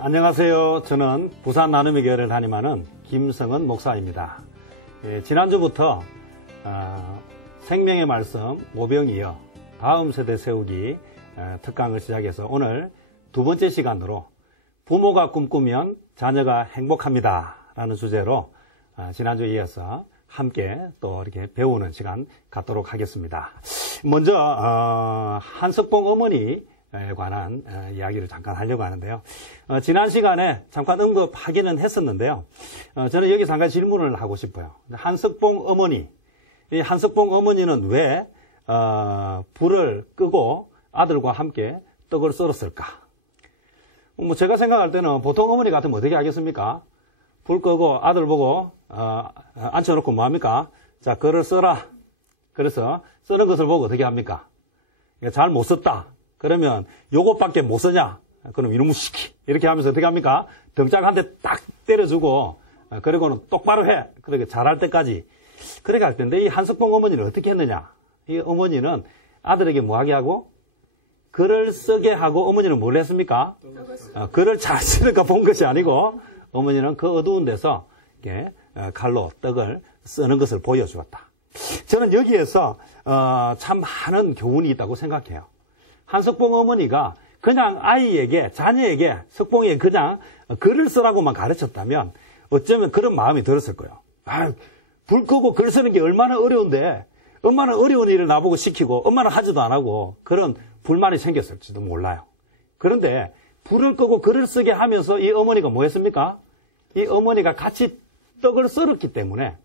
안녕하세요. 저는 부산 나눔의 교회를 담임하는 김성은 목사입니다. 지난주부터 생명의 말씀 모병이어 다음 세대 세우기 특강을 시작해서 오늘 두 번째 시간으로 부모가 꿈꾸면 자녀가 행복합니다 라는 주제로 지난주에 이어서 함께 또 이렇게 배우는 시간 갖도록 하겠습니다. 먼저 한석봉 어머니에 관한 이야기를 잠깐 하려고 하는데요. 지난 시간에 잠깐 언급하기는 했었는데요. 저는 여기서 한 가지 질문을 하고 싶어요. 한석봉 어머니, 이 한석봉 어머니는 왜 불을 끄고 아들과 함께 떡을 썰었을까? 뭐 제가 생각할 때는 보통 어머니 같으면 어떻게 하겠습니까? 불 끄고 아들 보고 앉혀놓고 뭐합니까? 자, 그를 써라. 그래서 쓰는 것을 보고 어떻게 합니까? 잘 못 썼다. 그러면 요것밖에 못 쓰냐? 그럼 이놈의 시키. 이렇게 하면서 어떻게 합니까? 등짝 한 대 딱 때려주고 그리고는 똑바로 해. 그렇게 잘할 때까지 그렇게 할 텐데 이 한석봉 어머니는 어떻게 했느냐? 이 어머니는 아들에게 뭐하게 하고 글을 쓰게 하고 어머니는 뭘 했습니까? 글을 잘 쓰니까 본 것이 아니고 어머니는 그 어두운 데서 이렇게 칼로 떡을 쓰는 것을 보여주었다. 저는 여기에서 참 많은 교훈이 있다고 생각해요. 한석봉 어머니가 그냥 아이에게, 자녀에게, 석봉에게 그냥 글을 쓰라고만 가르쳤다면 어쩌면 그런 마음이 들었을 거예요. 불 끄고 글 쓰는 게 얼마나 어려운데 엄마는 어려운 일을 나보고 시키고 엄마는 하지도 안 하고 그런 불만이 생겼을지도 몰라요. 그런데 불을 끄고 글을 쓰게 하면서 이 어머니가 뭐 했습니까? 이 어머니가 같이 떡을 썰었기 때문에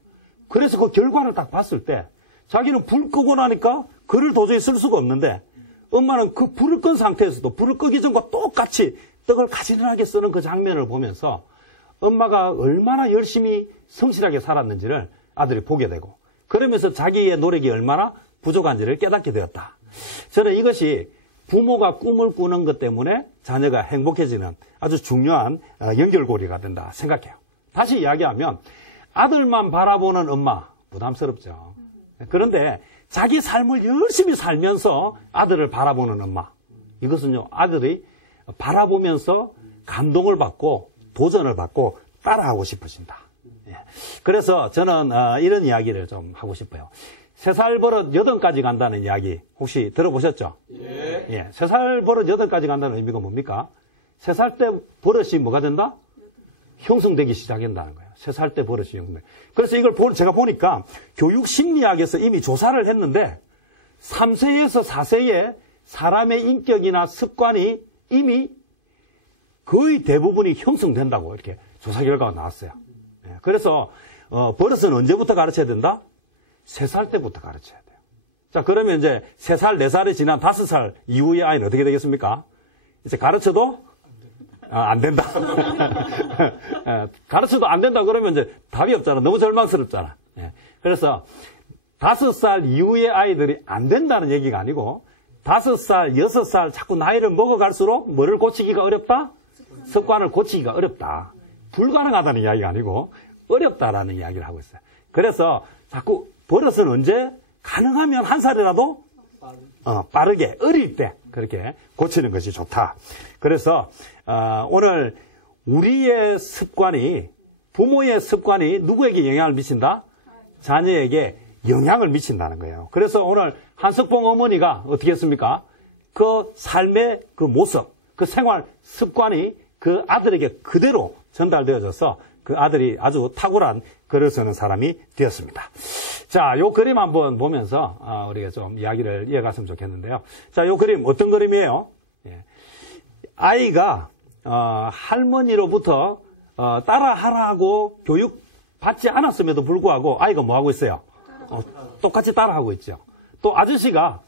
그래서 그 결과를 딱 봤을 때 자기는 불 끄고 나니까 글을 도저히 쓸 수가 없는데 엄마는 그 불을 끈 상태에서도 불을 끄기 전과 똑같이 떡을 가지런하게 쓰는 그 장면을 보면서 엄마가 얼마나 열심히 성실하게 살았는지를 아들이 보게 되고 그러면서 자기의 노력이 얼마나 부족한지를 깨닫게 되었다. 저는 이것이 부모가 꿈을 꾸는 것 때문에 자녀가 행복해지는 아주 중요한 연결고리가 된다 생각해요. 다시 이야기하면 아들만 바라보는 엄마 부담스럽죠. 그런데 자기 삶을 열심히 살면서 아들을 바라보는 엄마. 이것은요, 아들이 바라보면서 감동을 받고 도전을 받고 따라하고 싶어진다. 그래서 저는 이런 이야기를 좀 하고 싶어요. 3살 버릇 8까지 간다는 이야기 혹시 들어보셨죠? 예. 3살 버릇 8까지 간다는 의미가 뭡니까? 3살 때 버릇이 뭐가 된다? 형성되기 시작한다는 거예요. 3살 때 버릇이 형성돼. 그래서 이걸 제가 보니까 교육심리학에서 이미 조사를 했는데 3세에서 4세에 사람의 인격이나 습관이 이미 거의 대부분이 형성된다고 이렇게 조사 결과가 나왔어요. 그래서 버릇은 언제부터 가르쳐야 된다? 3살 때부터 가르쳐야 돼요. 자, 그러면 이제 3살, 4살이 지난 5살 이후의 아이는 어떻게 되겠습니까? 이제 가르쳐도 안 된다. 가르쳐도 안 된다 그러면 이제 답이 없잖아. 너무 절망스럽잖아. 그래서 5살 이후의 아이들이 안 된다는 얘기가 아니고 5살, 6살 자꾸 나이를 먹어갈수록 뭐를 고치기가 어렵다? 습관을 고치기가 어렵다. 불가능하다는 이야기가 아니고 어렵다라는 이야기를 하고 있어요. 그래서 자꾸 버릇은 언제 가능하면 1살이라도 빠르게 어릴 때 그렇게 고치는 것이 좋다. 그래서 오늘 우리의 습관이 부모의 습관이 누구에게 영향을 미친다? 자녀에게 영향을 미친다는 거예요. 그래서 오늘 한석봉 어머니가 어떻게 했습니까? 그 삶의 그 모습, 그 생활 습관이 그 아들에게 그대로 전달되어져서 그 아들이 아주 탁월한 글을 쓰는 사람이 되었습니다. 자, 요 그림 한번 보면서 우리가 좀 이야기를 이어갔으면 좋겠는데요. 자, 요 그림 어떤 그림이에요? 아이가 할머니로부터 따라하라고 교육받지 않았음에도 불구하고 아이가 뭐 하고 있어요? 똑같이 따라하고 있죠. 또 아저씨가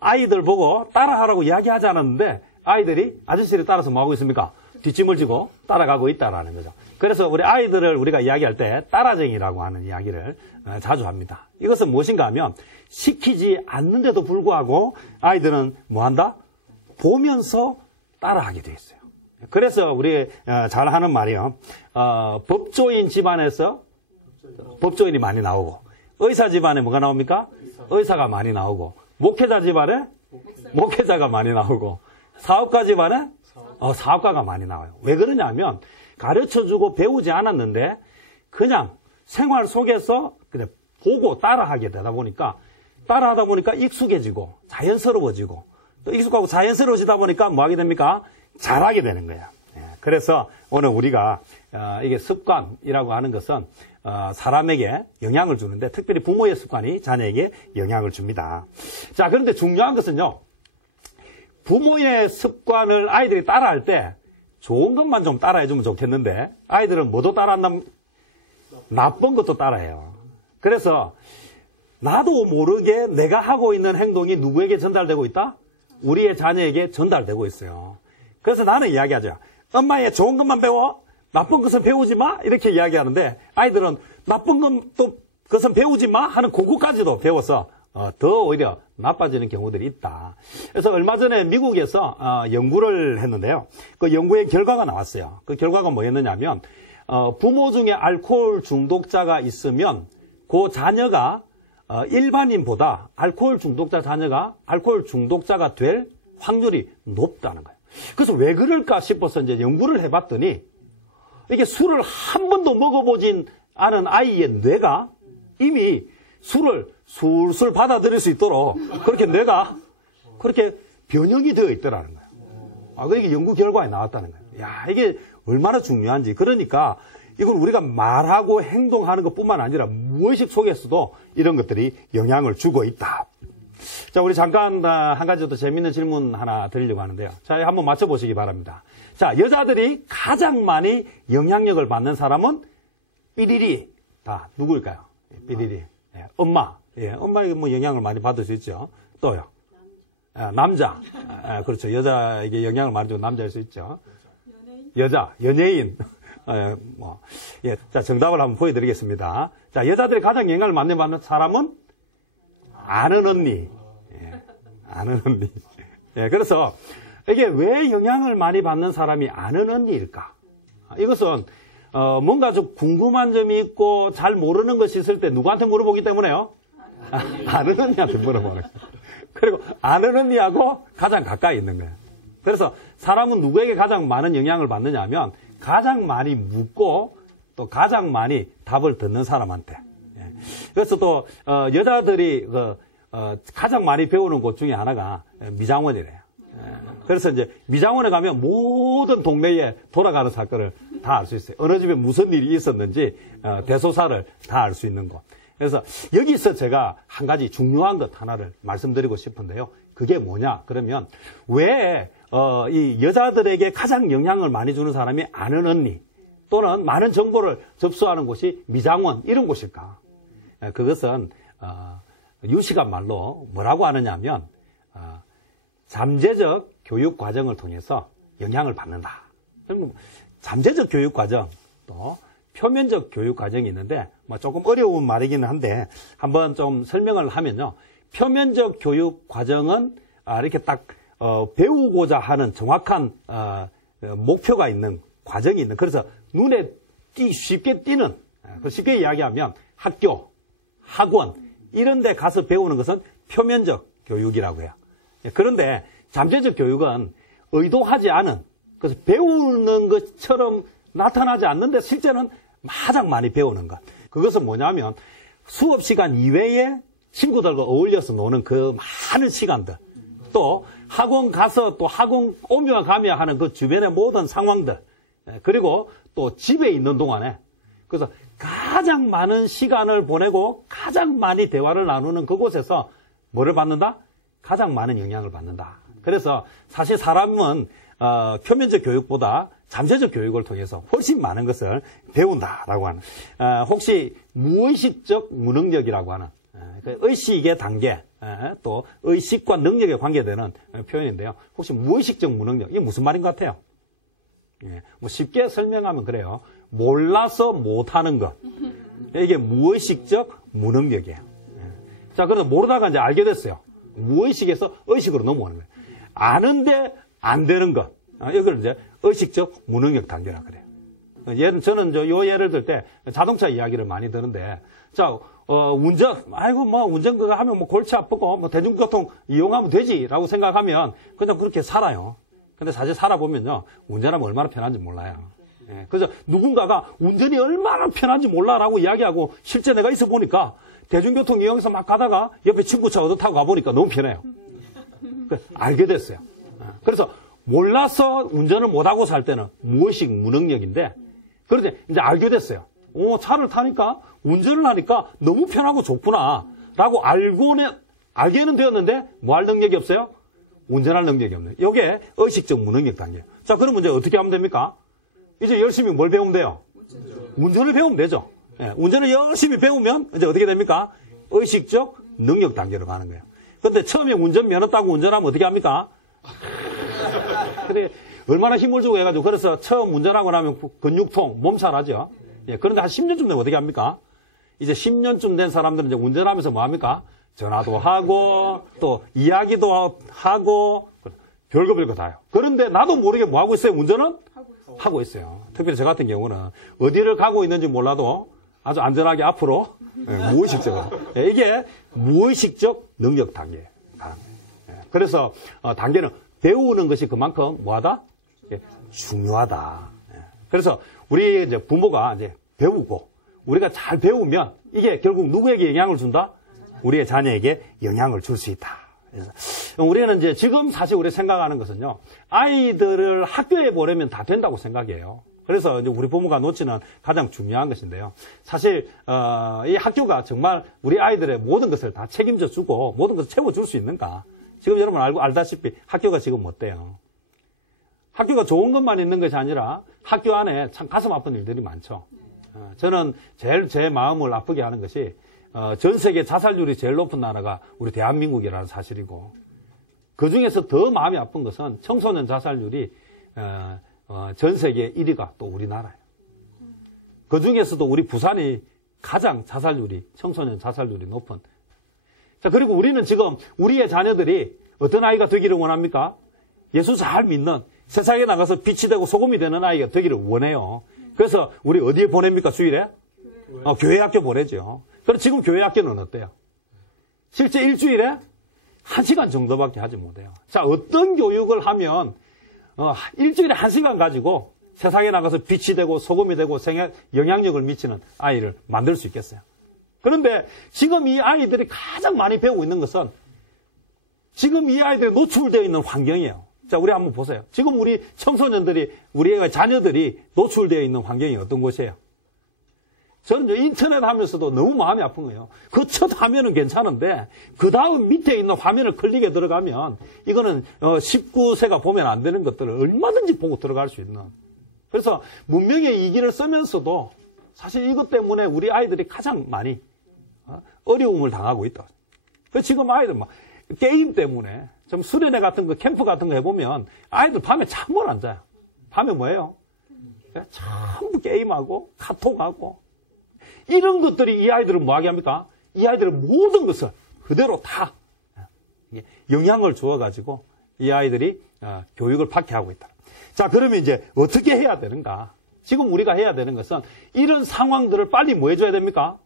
아이들 보고 따라하라고 이야기하지 않았는데 아이들이 아저씨를 따라서 뭐 하고 있습니까? 뒷짐을 지고 따라가고 있다라는 거죠. 그래서 우리 아이들을 우리가 이야기할 때 따라쟁이라고 하는 이야기를 자주 합니다. 이것은 무엇인가 하면 시키지 않는데도 불구하고 아이들은 뭐 한다? 보면서 따라하게 돼 있어요. 그래서 우리 잘 하는 말이요. 법조인 집안에서 법조인이 많이 나오고, 의사 집안에 뭐가 나옵니까? 의사가 많이 나오고, 목회자 집안에 목회자가 많이 나오고, 사업가 집안에 사업가가 많이 나와요. 왜 그러냐면 가르쳐주고 배우지 않았는데 그냥 생활 속에서 그냥 보고 따라하게 되다 보니까, 따라하다 보니까 익숙해지고 자연스러워지고, 또 익숙하고 자연스러워지다 보니까 뭐 하게 됩니까? 잘하게 되는 거예요. 그래서 오늘 우리가 이게 습관이라고 하는 것은 사람에게 영향을 주는데, 특별히 부모의 습관이 자녀에게 영향을 줍니다. 자, 그런데 중요한 것은요, 부모의 습관을 아이들이 따라할 때 좋은 것만 좀 따라해주면 좋겠는데, 아이들은 뭐도 따라한다면 나쁜 것도 따라해요. 그래서 나도 모르게 내가 하고 있는 행동이 누구에게 전달되고 있다? 우리의 자녀에게 전달되고 있어요. 그래서 나는 이야기하죠. 엄마의 좋은 것만 배워, 나쁜 것은 배우지 마, 이렇게 이야기하는데, 아이들은 나쁜 것은 배우지 마 하는 그거까지도 배워서 더 오히려 나빠지는 경우들이 있다. 그래서 얼마 전에 미국에서 연구를 했는데요. 그 연구의 결과가 나왔어요. 그 결과가 뭐였느냐면, 부모 중에 알코올 중독자가 있으면 그 자녀가 일반인보다 알코올 중독자 자녀가 알코올 중독자가 될 확률이 높다는 거예요. 그래서 왜 그럴까 싶어서 이제 연구를 해봤더니, 이게 술을 한 번도 먹어보진 않은 아이의 뇌가 이미 술을 술술 받아들일 수 있도록 그렇게 뇌가 그렇게 변형이 되어 있더라는 거예요. 그게 연구 결과에 나왔다는 거예요. 야, 이게 얼마나 중요한지. 그러니까 이건 우리가 말하고 행동하는 것뿐만 아니라 무의식 속에서도 이런 것들이 영향을 주고 있다. 자, 우리 잠깐 한 가지 더 재밌는 질문 하나 드리려고 하는데요. 자, 한번 맞춰보시기 바랍니다. 자, 여자들이 가장 많이 영향력을 받는 사람은 삐리리 다 누구일까요? 삐리리. 엄마. 엄마에게 뭐 영향을 많이 받을 수 있죠. 또요. 남자. 그렇죠. 여자에게 영향을 많이 주는 남자일 수 있죠. 연예인. 자, 정답을 한번 보여드리겠습니다. 자, 여자들이 가장 영향을 많이 받는 사람은 아는 언니. 아는 언니. 그래서 이게 왜 영향을 많이 받는 사람이 아는 언니일까? 이것은 뭔가 좀 궁금한 점이 있고 잘 모르는 것이 있을 때 누구한테 물어보기 때문에요? 아는 언니한테 물어보는 거예요. 그리고 아는 언니하고 가장 가까이 있는 거예요. 그래서 사람은 누구에게 가장 많은 영향을 받느냐 하면 가장 많이 묻고 또 가장 많이 답을 듣는 사람한테. 그래서 또 여자들이 가장 많이 배우는 곳 중에 하나가 미장원이래요. 그래서 이제 미장원에 가면 모든 동네에 돌아가는 사건을 다 알 수 있어요. 어느 집에 무슨 일이 있었는지 대소사를 다 알 수 있는 곳. 그래서 여기서 제가 한 가지 중요한 것 하나를 말씀드리고 싶은데요. 그게 뭐냐? 그러면 왜 이 여자들에게 가장 영향을 많이 주는 사람이 아는 언니 또는 많은 정보를 접수하는 곳이 미장원 이런 곳일까? 그것은 유시간 말로 뭐라고 하느냐면 잠재적 교육 과정을 통해서 영향을 받는다. 잠재적 교육 과정 또 표면적 교육 과정이 있는데 뭐 조금 어려운 말이기는 한데 한번 좀 설명을 하면요. 표면적 교육 과정은 이렇게 딱 배우고자 하는 정확한 목표가 있는 과정이 있는, 그래서 눈에 쉽게 띄는, 쉽게 이야기하면 학교, 학원 이런 데 가서 배우는 것은 표면적 교육이라고 해요. 그런데 잠재적 교육은 의도하지 않은, 그래서 배우는 것처럼 나타나지 않는데 실제는 가장 많이 배우는 것. 그것은 뭐냐면 수업 시간 이외에 친구들과 어울려서 노는 그 많은 시간들, 또 학원 가서 또 학원 오며 가며 하는 그 주변의 모든 상황들, 그리고 또 집에 있는 동안에 그래서 가장 많은 시간을 보내고 가장 많이 대화를 나누는 그곳에서 뭐를 받는다? 가장 많은 영향을 받는다. 그래서 사실 사람은 표면적 교육보다 잠재적 교육을 통해서 훨씬 많은 것을 배운다라고 하는, 혹시 무의식적 무능력이라고 하는 의식의 단계, 또 의식과 능력에 관계되는 표현인데요. 혹시 무의식적 무능력, 이게 무슨 말인 것 같아요? 뭐 쉽게 설명하면 그래요. 몰라서 못하는 것. 이게 무의식적 무능력이에요. 자, 그래서 모르다가 이제 알게 됐어요. 무의식에서 의식으로 넘어오는 거예요. 아는데 안 되는 것. 이걸 이제 의식적 무능력 단계라 그래요. 저는 요 예를 들 때 자동차 이야기를 많이 드는데, 자, 운전 그거 하면 뭐 골치 아프고 뭐 대중교통 이용하면 되지라고 생각하면 그냥 그렇게 살아요. 근데 사실 살아보면요, 운전하면 얼마나 편한지 몰라요. 예, 그래서 누군가가 운전이 얼마나 편한지 몰라라고 이야기하고 실제 내가 있어 보니까 대중교통 이용해서 막 가다가 옆에 친구차 얻어 타고 가보니까 너무 편해요. 알게 됐어요. 그래서 몰라서 운전을 못하고 살 때는 무의식 무능력인데, 그런데 이제 알게 됐어요. 차를 타니까 운전을 하니까 너무 편하고 좋구나 라고 알게는 되었는데 뭐 할 능력이 없어요? 운전할 능력이 없네요. 이게 의식적 무능력 단계예요. 자, 그럼 이제 어떻게 하면 됩니까? 이제 열심히 뭘 배우면 돼요? 운전을 배우면 되죠. 예, 운전을 열심히 배우면 이제 어떻게 됩니까? 의식적 능력 단계로 가는 거예요. 근데 처음에 운전면허 따고 운전하면 어떻게 합니까? 근데 얼마나 힘을 주고 해가지고, 그래서 처음 운전하고 나면 근육통, 몸살하죠. 예, 그런데 한 10년쯤 되면 어떻게 합니까? 이제 10년쯤 된 사람들은 이제 운전하면서 뭐 합니까? 전화도 하고, 또 이야기도 하고, 별거 다 해요. 그런데 나도 모르게 뭐 하고 있어요? 운전은? 하고 있어요. 특별히 저 같은 경우는 어디를 가고 있는지 몰라도 아주 안전하게 앞으로, 무의식적으로. 예, 이게 무의식적 능력 단계예요. 예, 그래서 단계는 배우는 것이 그만큼 뭐하다? 예, 중요하다. 예, 그래서 우리 이제 부모가 이제 배우고 우리가 잘 배우면 이게 결국 누구에게 영향을 준다? 우리의 자녀에게 영향을 줄 수 있다. 그래서 우리는 이제 지금 사실 우리 생각하는 것은요, 아이들을 학교에 보내면 다 된다고 생각해요. 그래서 이제 우리 부모가 놓치는 가장 중요한 것인데요. 사실 이 학교가 정말 우리 아이들의 모든 것을 다 책임져 주고 모든 것을 채워줄 수 있는가? 지금 여러분 알다시피 학교가 지금 어때요? 학교가 좋은 것만 있는 것이 아니라 학교 안에 참 가슴 아픈 일들이 많죠. 저는 제일 제 마음을 아프게 하는 것이 전 세계 자살률이 제일 높은 나라가 우리 대한민국이라는 사실이고, 그 중에서 더 마음이 아픈 것은 청소년 자살률이 전 세계 1위가 또 우리나라예요. 그 중에서도 우리 부산이 가장 청소년 자살률이 높은. 자, 그리고 우리는 지금 우리의 자녀들이 어떤 아이가 되기를 원합니까? 예수 잘 믿는, 세상에 나가서 빛이 되고 소금이 되는 아이가 되기를 원해요. 그래서 우리 어디에 보냅니까, 주일에? 교회 학교 보내죠. 그럼 지금 교회 학교는 어때요? 실제 일주일에 1시간 정도밖에 하지 못해요. 자, 어떤 교육을 하면 일주일에 1시간 가지고 세상에 나가서 빛이 되고 소금이 되고 영향력을 미치는 아이를 만들 수 있겠어요? 그런데 지금 이 아이들이 가장 많이 배우고 있는 것은 지금 이 아이들이 노출되어 있는 환경이에요. 자, 우리 한번 보세요. 지금 우리 청소년들이, 우리의 자녀들이 노출되어 있는 환경이 어떤 곳이에요? 저는 인터넷 하면서도 너무 마음이 아픈 거예요. 그 첫 화면은 괜찮은데 그 다음 밑에 있는 화면을 클릭해 들어가면 이거는 19세가 보면 안 되는 것들을 얼마든지 보고 들어갈 수 있는. 그래서 문명의 이기를 쓰면서도 사실 이것 때문에 우리 아이들이 가장 많이 어려움을 당하고 있다. 그래서 지금 아이들 막 게임 때문에 좀 수련회 같은 거, 캠프 같은 거 해보면 아이들 밤에 잠을 안 자요. 밤에 뭐예요? 전부 게임하고 카톡하고 이런 것들이 이 아이들은 뭐하게 합니까? 이 아이들은 모든 것을 그대로 다 영향을 주어가지고 이 아이들이 교육을 박해하고 있다. 자, 그러면 이제 어떻게 해야 되는가? 지금 우리가 해야 되는 것은 이런 상황들을 빨리 뭐 해줘야 됩니까?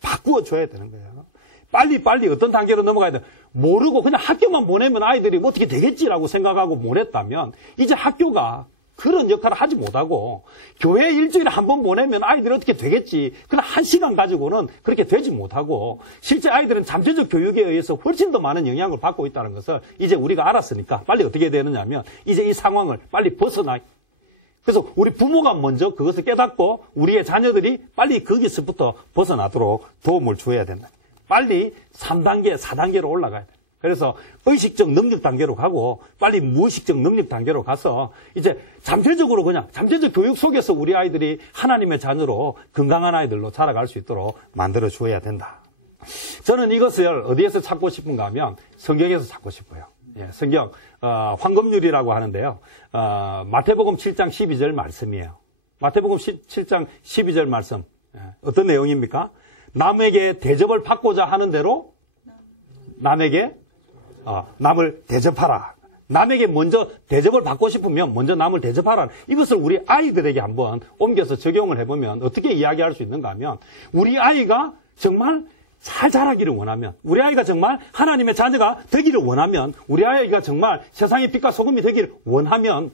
바꾸어줘야 되는 거예요. 빨리 어떤 단계로 넘어가야 돼? 모르고 그냥 학교만 보내면 아이들이 뭐 어떻게 되겠지라고 생각하고 보냈다면 이제 학교가 그런 역할을 하지 못하고 교회 일주일에 한 번 보내면 아이들이 어떻게 되겠지. 그냥 1시간 가지고는 그렇게 되지 못하고 실제 아이들은 잠재적 교육에 의해서 훨씬 더 많은 영향을 받고 있다는 것을 이제 우리가 알았으니까 빨리 어떻게 해야 되느냐면 이제 이 상황을 빨리 그래서 우리 부모가 먼저 그것을 깨닫고 우리의 자녀들이 빨리 거기서부터 벗어나도록 도움을 줘야 된다. 빨리 3단계, 4단계로 올라가야 돼. 그래서 의식적 능력 단계로 가고 빨리 무의식적 능력 단계로 가서 이제 잠재적으로 그냥 잠재적 교육 속에서 우리 아이들이 하나님의 자녀로 건강한 아이들로 자라갈 수 있도록 만들어 주어야 된다. 저는 이것을 어디에서 찾고 싶은가 하면 성경에서 찾고 싶어요. 예, 성경 황금률이라고 하는데요. 마태복음 7장 12절 말씀이에요. 마태복음 7장 12절 말씀. 어떤 내용입니까? 남에게 대접을 받고자 하는 대로 남에게 남을 대접하라. 남에게 먼저 대접을 받고 싶으면 먼저 남을 대접하라. 이것을 우리 아이들에게 한번 옮겨서 적용을 해보면 어떻게 이야기할 수 있는가 하면 우리 아이가 정말 잘 자라기를 원하면 우리 아이가 정말 하나님의 자녀가 되기를 원하면 우리 아이가 정말 세상의 빛과 소금이 되기를 원하면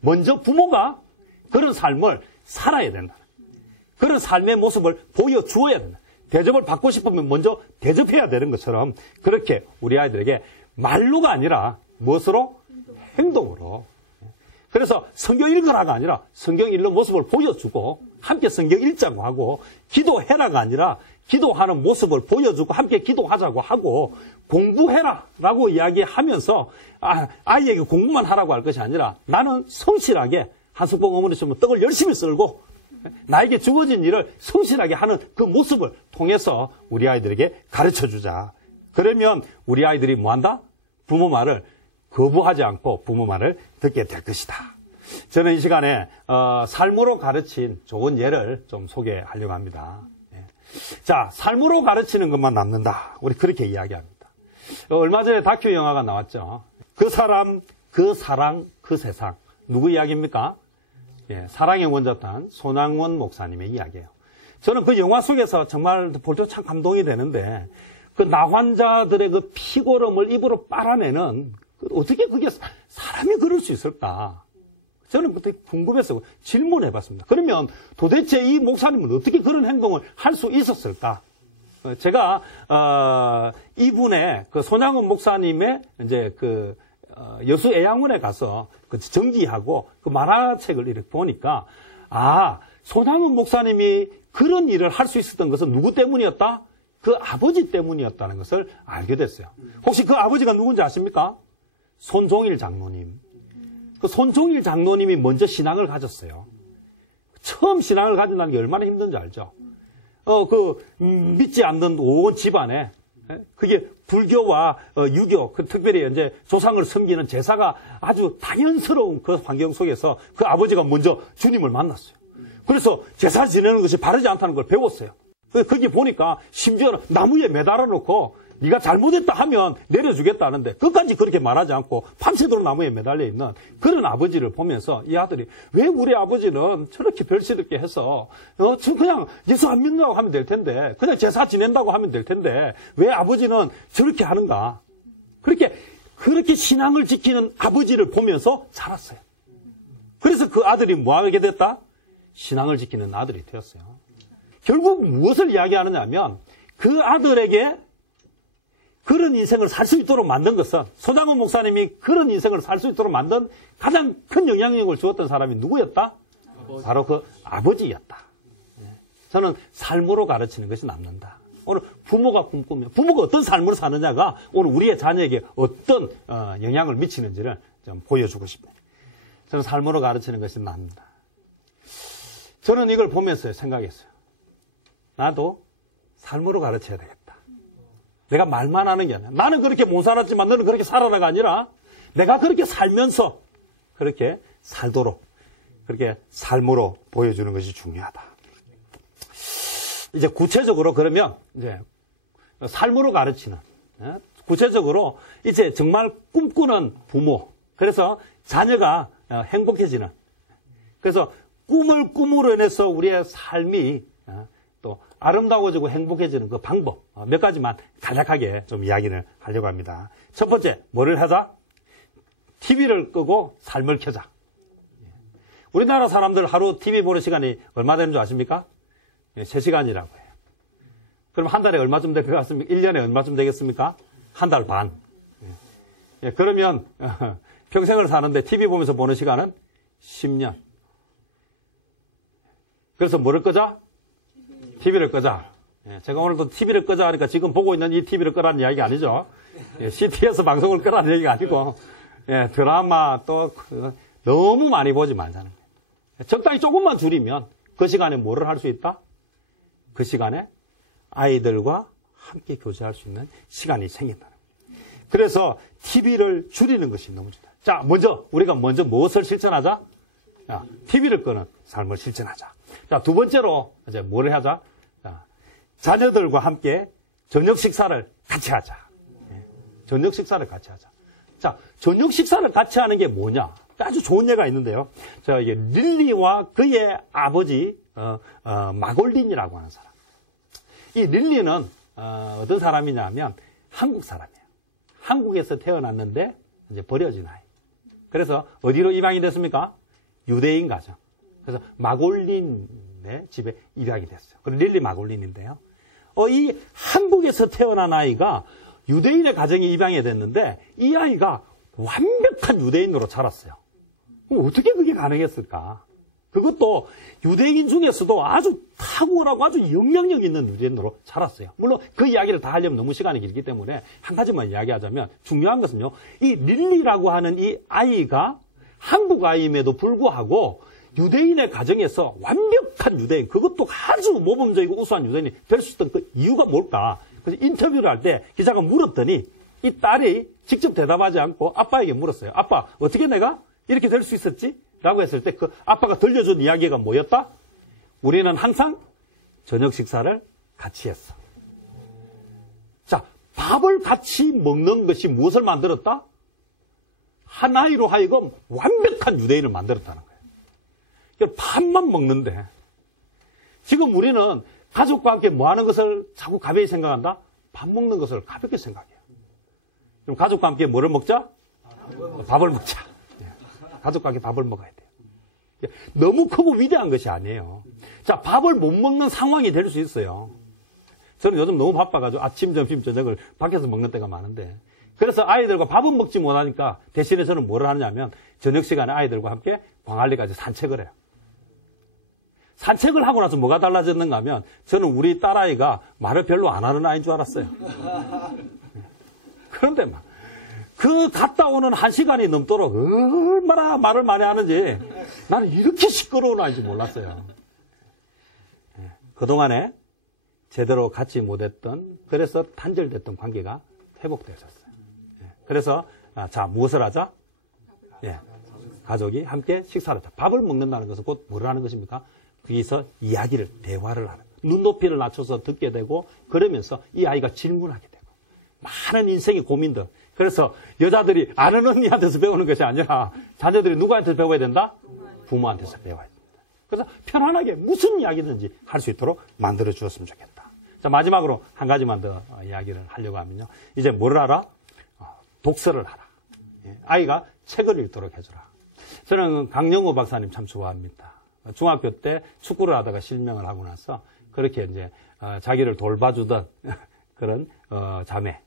먼저 부모가 그런 삶을 살아야 된다. 그런 삶의 모습을 보여주어야 된다. 대접을 받고 싶으면 먼저 대접해야 되는 것처럼 그렇게 우리 아이들에게 말로가 아니라 무엇으로? 행동으로. 그래서 성경 읽으라가 아니라 성경 읽는 모습을 보여주고 함께 성경 읽자고 하고 기도해라가 아니라 기도하는 모습을 보여주고 함께 기도하자고 하고 공부해라라고 이야기하면서 아이에게 공부만 하라고 할 것이 아니라 나는 성실하게 한숟봉 어머니처럼 떡을 열심히 썰고 나에게 주어진 일을 성실하게 하는 그 모습을 통해서 우리 아이들에게 가르쳐주자. 그러면 우리 아이들이 뭐한다? 부모 말을 거부하지 않고 부모 말을 듣게 될 것이다. 저는 이 시간에 삶으로 가르친 좋은 예를 좀 소개하려고 합니다. 자, 삶으로 가르치는 것만 남는다. 우리 그렇게 이야기합니다. 얼마 전에 다큐 영화가 나왔죠. 그 사람, 그 사랑, 그 세상. 누구 이야기입니까? 사랑의 원자탄 손양원 목사님의 이야기예요. 저는 그 영화 속에서 정말 볼 때 참 감동이 되는데 그 나환자들의 그 피고름을 입으로 빨아내는 어떻게 그게 사람이 그럴 수 있을까? 저는 그때 궁금해서 질문해봤습니다. 그러면 도대체 이 목사님은 어떻게 그런 행동을 할 수 있었을까? 제가 이분의 그 손양원 목사님의 이제 그 여수애양원에 가서 그 정기하고 그 만화책을 이렇게 보니까 손양원 목사님이 그런 일을 할 수 있었던 것은 누구 때문이었다? 그 아버지 때문이었다는 것을 알게 됐어요. 혹시 그 아버지가 누군지 아십니까? 손종일 장로님. 그 손종일 장로님이 먼저 신앙을 가졌어요. 처음 신앙을 가진다는 게 얼마나 힘든지 알죠? 믿지 않는 온 집안에 그게 불교와 유교, 특별히 이제 조상을 섬기는 제사가 아주 당연스러운 그 환경 속에서 그 아버지가 먼저 주님을 만났어요. 그래서 제사 지내는 것이 바르지 않다는 걸 배웠어요. 거기 보니까 심지어는 나무에 매달아 놓고 네가 잘못했다 하면 내려주겠다 하는데 끝까지 그렇게 말하지 않고 밤새도록 나무에 매달려 있는 그런 아버지를 보면서 이 아들이 왜 우리 아버지는 저렇게 별시럽게 해서 그냥 예수 안 믿는다고 하면 될 텐데 그냥 제사 지낸다고 하면 될 텐데 왜 아버지는 저렇게 하는가. 그렇게 신앙을 지키는 아버지를 보면서 자랐어요. 그래서 그 아들이 뭐 하게 됐다? 신앙을 지키는 아들이 되었어요. 결국 무엇을 이야기하느냐 하면 그 아들에게 그런 인생을 살 수 있도록 만든 것은 손양원 목사님이 그런 인생을 살 수 있도록 만든 가장 큰 영향력을 주었던 사람이 누구였다? 바로 그 아버지였다. 저는 삶으로 가르치는 것이 남는다. 오늘 부모가 꿈꾸면 부모가 어떤 삶을 사느냐가 오늘 우리의 자녀에게 어떤 영향을 미치는지를 좀 보여주고 싶어요. 저는 삶으로 가르치는 것이 남는다. 저는 이걸 보면서 생각했어요. 나도 삶으로 가르쳐야 되겠다. 내가 말만 하는 게 아니라 나는 그렇게 못 살았지만 너는 그렇게 살아라가 아니라 내가 그렇게 살면서 그렇게 살도록 그렇게 삶으로 보여주는 것이 중요하다. 이제 구체적으로 그러면 이제 삶으로 가르치는 구체적으로 이제 정말 꿈꾸는 부모 그래서 자녀가 행복해지는 그래서 꿈으로 인해서 우리의 삶이 또 아름다워지고 행복해지는 그 방법 몇 가지만 간략하게 좀 이야기를 하려고 합니다. 첫 번째, 뭐를 하자? TV를 끄고 삶을 켜자. 우리나라 사람들 하루 TV 보는 시간이 얼마 되는 줄 아십니까? 3시간이라고 해요. 그럼 한 달에 얼마쯤 될 것 같습니까? 1년에 얼마쯤 되겠습니까? 한 달 반. 그러면 평생을 사는데 TV 보면서 보는 시간은 10년. 그래서 뭐를 끄자? TV를 끄자. 제가 오늘도 TV를 끄자 하니까 지금 보고 있는 이 TV를 끄라는 이야기 아니죠. CT에서 방송을 끄라는 얘기가 아니고 드라마 또 너무 많이 보지 말자는 거예요. 적당히 조금만 줄이면 그 시간에 뭐를 할 수 있다? 그 시간에 아이들과 함께 교제할 수 있는 시간이 생긴다는 거예요. 그래서 TV를 줄이는 것이 너무 좋다. 자, 우리가 먼저 무엇을 실천하자? TV를 끄는 삶을 실천하자. 자, 두 번째로 이제 뭐를 하자? 자, 자녀들과 함께 저녁 식사를 같이 하자. 저녁 식사를 같이 하자. 자, 저녁 식사를 같이 하는 게 뭐냐? 아주 좋은 예가 있는데요. 자, 이게 릴리와 그의 아버지, 마골린이라고 하는 사람. 이 릴리는, 어떤 사람이냐면 한국 사람이에요. 한국에서 태어났는데 이제 버려진 아이. 그래서 어디로 입양이 됐습니까? 유대인 가정. 그래서 마골린의 집에 입양이 됐어요. 그 릴리 마골린인데요. 이 한국에서 태어난 아이가 유대인의 가정에 입양이 됐는데 이 아이가 완벽한 유대인으로 자랐어요. 어떻게 그게 가능했을까? 그것도 유대인 중에서도 아주 탁월하고 아주 영향력 있는 유대인으로 자랐어요. 물론 그 이야기를 다 하려면 너무 시간이 길기 때문에 한 가지만 이야기하자면 중요한 것은요. 이 릴리라고 하는 이 아이가 한국 아이임에도 불구하고 유대인의 가정에서 완벽한 유대인, 그것도 아주 모범적이고 우수한 유대인이 될 수 있던 그 이유가 뭘까? 그래서 인터뷰를 할 때 기자가 물었더니 이 딸이 직접 대답하지 않고 아빠에게 물었어요. 아빠, 어떻게 내가 이렇게 될 수 있었지? 라고 했을 때 그 아빠가 들려준 이야기가 뭐였다? 우리는 항상 저녁 식사를 같이 했어. 자, 밥을 같이 먹는 것이 무엇을 만들었다? 한 아이로 하여금 완벽한 유대인을 만들었다는 거예요. 밥만 먹는데 지금 우리는 가족과 함께 뭐 하는 것을 자꾸 가벼이 생각한다? 밥 먹는 것을 가볍게 생각해요. 그럼 가족과 함께 뭐를 먹자? 밥을 먹자. 가족과 함께 밥을 먹어야 돼요. 너무 크고 위대한 것이 아니에요. 자, 밥을 못 먹는 상황이 될 수 있어요. 저는 요즘 너무 바빠가지고 아침, 점심, 저녁을 밖에서 먹는 때가 많은데 그래서 아이들과 밥은 먹지 못하니까 대신에 저는 뭐를 하느냐면 저녁 시간에 아이들과 함께 광안리까지 산책을 해요. 산책을 하고 나서 뭐가 달라졌는가 하면 저는 우리 딸아이가 말을 별로 안 하는 아이인 줄 알았어요. 그런데 막 그 갔다 오는 1시간이 넘도록 얼마나 말을 많이 하는지 나는 이렇게 시끄러운 아이인지 몰랐어요. 그동안에 제대로 갖지 못했던, 그래서 단절됐던 관계가 회복되어졌어요. 그래서 자, 무엇을 하자? 가족이 함께 식사를 하자. 밥을 먹는다는 것은 곧 뭘 하는 것입니까? 거기서 이야기를, 대화를 하는, 눈높이를 낮춰서 듣게 되고 그러면서 이 아이가 질문하게 되고 많은 인생의 고민들. 그래서 여자들이 아는 언니한테서 배우는 것이 아니라 자녀들이 누구한테서 배워야 된다? 부모한테서 배워야 된다. 그래서 편안하게 무슨 이야기든지 할 수 있도록 만들어 주었으면 좋겠다. 자, 마지막으로 한 가지만 더 이야기를 하려고 하면요. 이제 뭘 하라? 독서를 하라. 아이가 책을 읽도록 해주라. 저는 강영호 박사님 참 좋아합니다. 중학교 때 축구를 하다가 실명을 하고 나서 그렇게 이제 자기를 돌봐주던 그런 자매와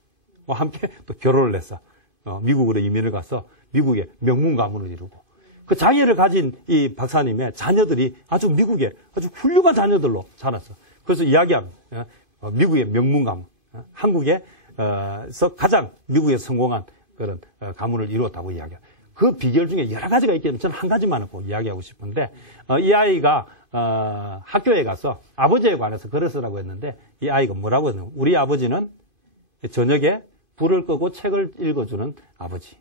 함께 또 결혼을 해서 미국으로 이민을 가서 미국의 명문 가문을 이루고 그 장애를 가진 이 박사님의 자녀들이 아주 미국의 아주 훌륭한 자녀들로 자랐어. 그래서 이야기합니다. 미국의 명문 가문, 한국에서 가장 미국에 성공한 그런 가문을 이루었다고 이야기합니다. 그 비결 중에 여러 가지가 있기 때문에 저는 한 가지만 꼭 이야기하고 싶은데 이 아이가 학교에 가서 아버지에 관해서 글을 쓰라고 했는데 이 아이가 뭐라고 했냐면 우리 아버지는 저녁에 불을 끄고 책을 읽어주는 아버지.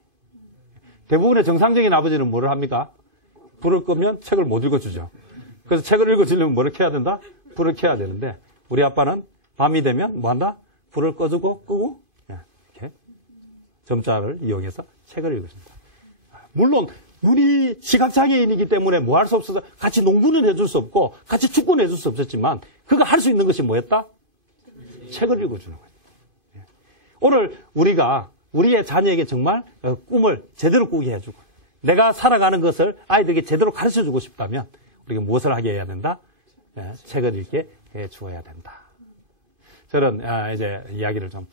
대부분의 정상적인 아버지는 뭐를 합니까? 불을 끄면 책을 못 읽어주죠. 그래서 책을 읽어주려면 뭐를 켜야 된다? 불을 켜야 되는데 우리 아빠는 밤이 되면 뭐 한다? 불을 꺼주고 끄고 이렇게 점자를 이용해서 책을 읽어준다. 물론 눈이 시각장애인이기 때문에 뭐 할 수 없어서 같이 농구는 해줄 수 없고 같이 축구는 해줄 수 없었지만 그가 할 수 있는 것이 뭐였다? 책을 읽어주는 거예요. 오늘 우리가 우리의 자녀에게 정말 꿈을 제대로 꾸게 해주고 내가 살아가는 것을 아이들에게 제대로 가르쳐주고 싶다면 우리가 무엇을 하게 해야 된다? 책을 읽게 해주어야 된다. 저는 이제 이야기를 좀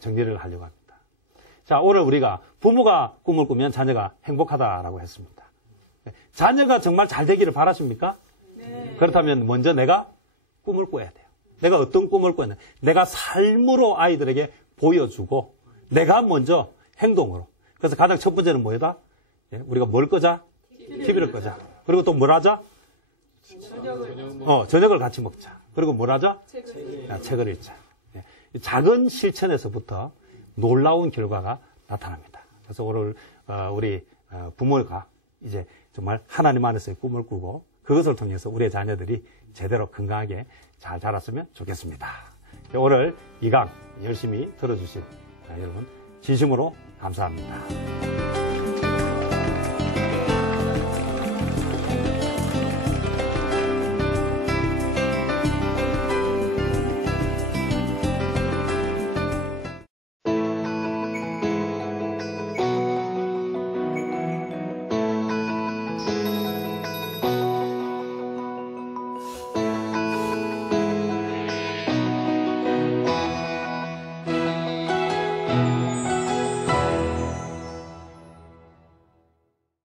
정리를 하려고 합니다. 자, 오늘 우리가 부모가 꿈을 꾸면 자녀가 행복하다라고 했습니다. 자녀가 정말 잘 되기를 바라십니까? 네. 그렇다면 먼저 내가 꿈을 꿔야 돼요. 내가 어떤 꿈을 꿔야 되나? 내가 삶으로 아이들에게 보여주고 내가 먼저 행동으로. 그래서 가장 첫 번째는 뭐다? 우리가 뭘 끄자? TV를 끄자. 그리고 또 뭘 하자? 저녁을 같이 먹자. 그리고 뭘 하자? 책을 읽자. 작은 실천에서부터 놀라운 결과가 나타납니다. 그래서 오늘 우리 부모가 이제 정말 하나님 안에서의 꿈을 꾸고 그것을 통해서 우리의 자녀들이 제대로 건강하게 잘 자랐으면 좋겠습니다. 오늘 이 강 열심히 들어주신 여러분 진심으로 감사합니다.